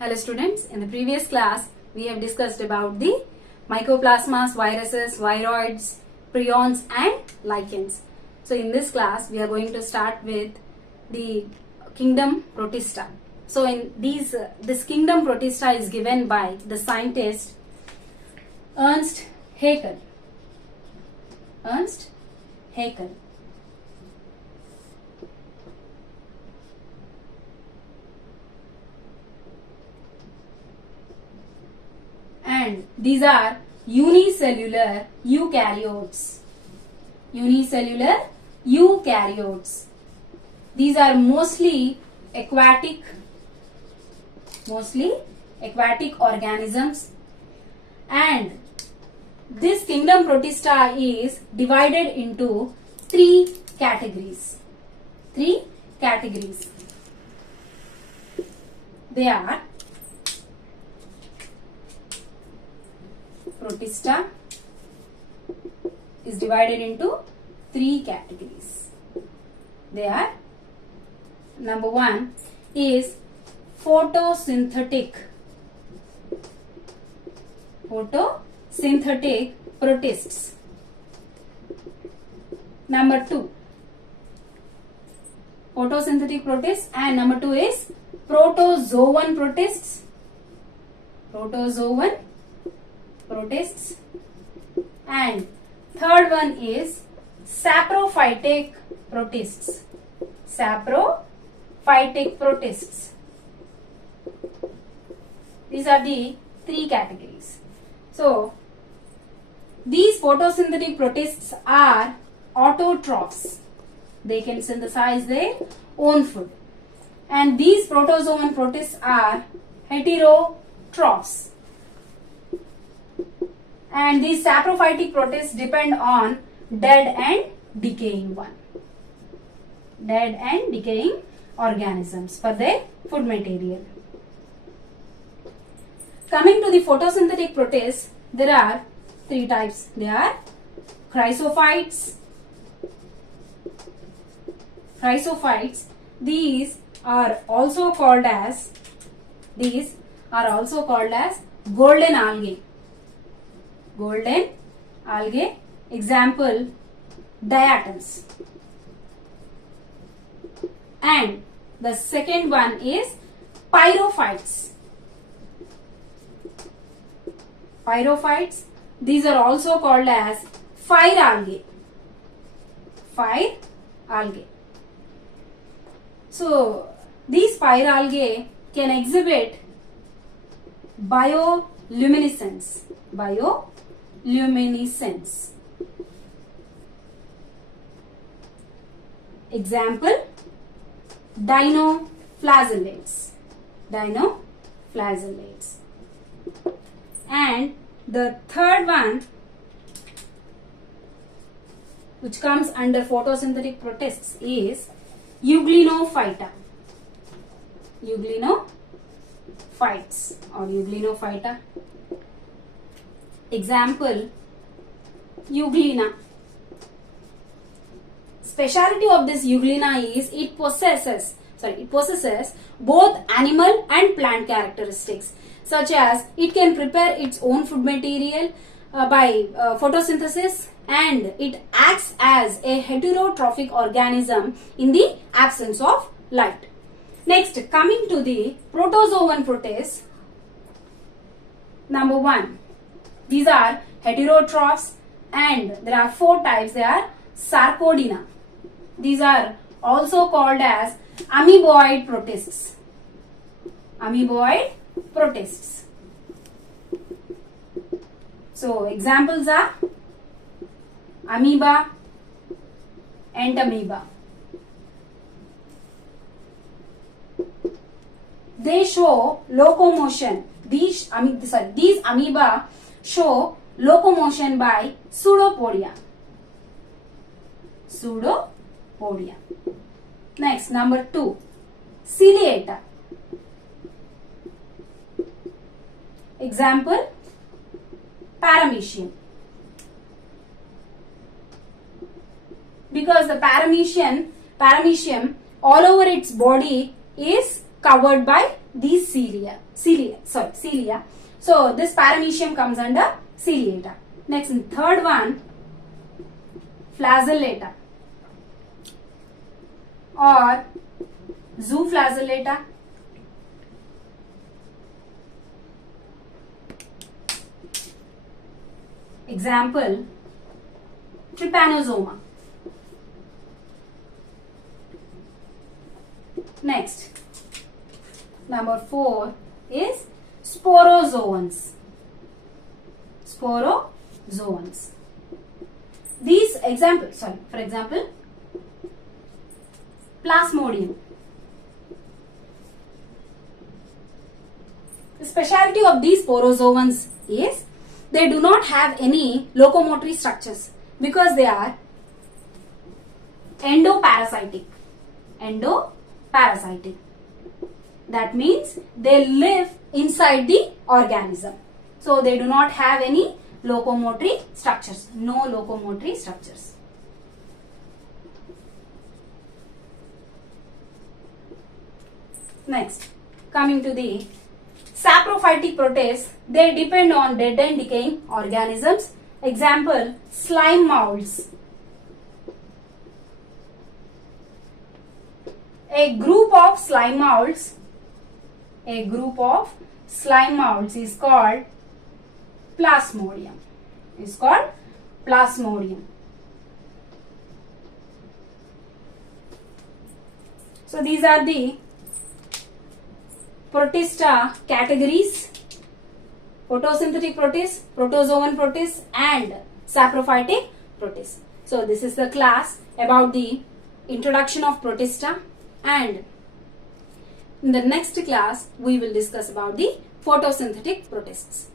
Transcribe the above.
Hello students, in the previous class we have discussed about the mycoplasmas, viruses, viroids, prions and lichens. So in this class we are going to start with the kingdom protista. So in this kingdom protista is given by the scientist Ernst Haeckel. Ernst Haeckel. And these are unicellular eukaryotes. Unicellular eukaryotes. These are mostly aquatic organisms, and this kingdom protista is divided into three categories. They are protista is divided into three categories. They are, number one is photosynthetic protists. Number two, photosynthetic protists, and number two is protozoan protists. And third one is saprophytic protists. These are the three categories. So these photosynthetic protists are autotrophs. They can synthesize their own food. And these protozoan protists are heterotrophs. And these saprophytic protists depend on dead and decaying organisms for their food material. Coming to the photosynthetic protists, there are three types. They are chrysophytes. These are also called as golden algae. Example, diatoms. And the second one is pyrophytes. These are also called as fire algae. So these fire algae can exhibit bioluminescence. Example, dinoflagellates. And the third one, which comes under photosynthetic protists, is euglenophyta. Euglenophyta. Example, euglena. Speciality of this euglena is it possesses both animal and plant characteristics, such as it can prepare its own food material by photosynthesis, and it acts as a heterotrophic organism in the absence of light. Next, coming to the protozoan protists, number one, these are heterotrophs, and there are four types. They are sarcodina. These are also called as amoeboid protists. So examples are amoeba and amoeba. They show locomotion. These amoeba show locomotion by pseudopodia. Next, number two, ciliata. Example, paramecium. Because the paramecium all over its body is covered by these cilia. So this paramecium comes under ciliata. Next, third one, flagellata or zooflagellata. Example, trypanosoma. Next, number 4 is sporozoans. Sporozoans. These examples, for example, Plasmodium. The speciality of these sporozoans is they do not have any locomotory structures because they are endoparasitic. Endoparasitic. That means they live inside the organism. So they do not have any locomotory structures. No locomotory structures. Next, coming to the saprophytic protists, they depend on dead and decaying organisms. Example, slime molds. A group of slime molds is called Plasmodium. So these are the protista categories: photosynthetic protists, protozoan protists, and saprophytic protists. So this is the class about the introduction of protista, and in the next class we will discuss about the photosynthetic protists.